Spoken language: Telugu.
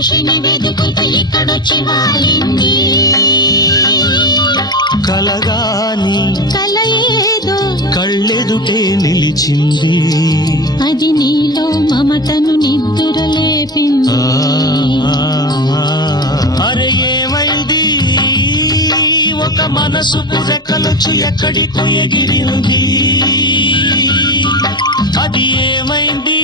మనిషిని వెతుకుతూ ఇక్కడొచ్చి వాలింది. కలగాని కల ఏదో కళ్ళెదుటే నిలిచింది. అది నీలో మమతను నిద్దురలేపింది. అరే ఏమైంది, ఒక మనసుకు రెక్కలొచ్చు ఎక్కడికో ఎగిరింది. అది ఏమైంది,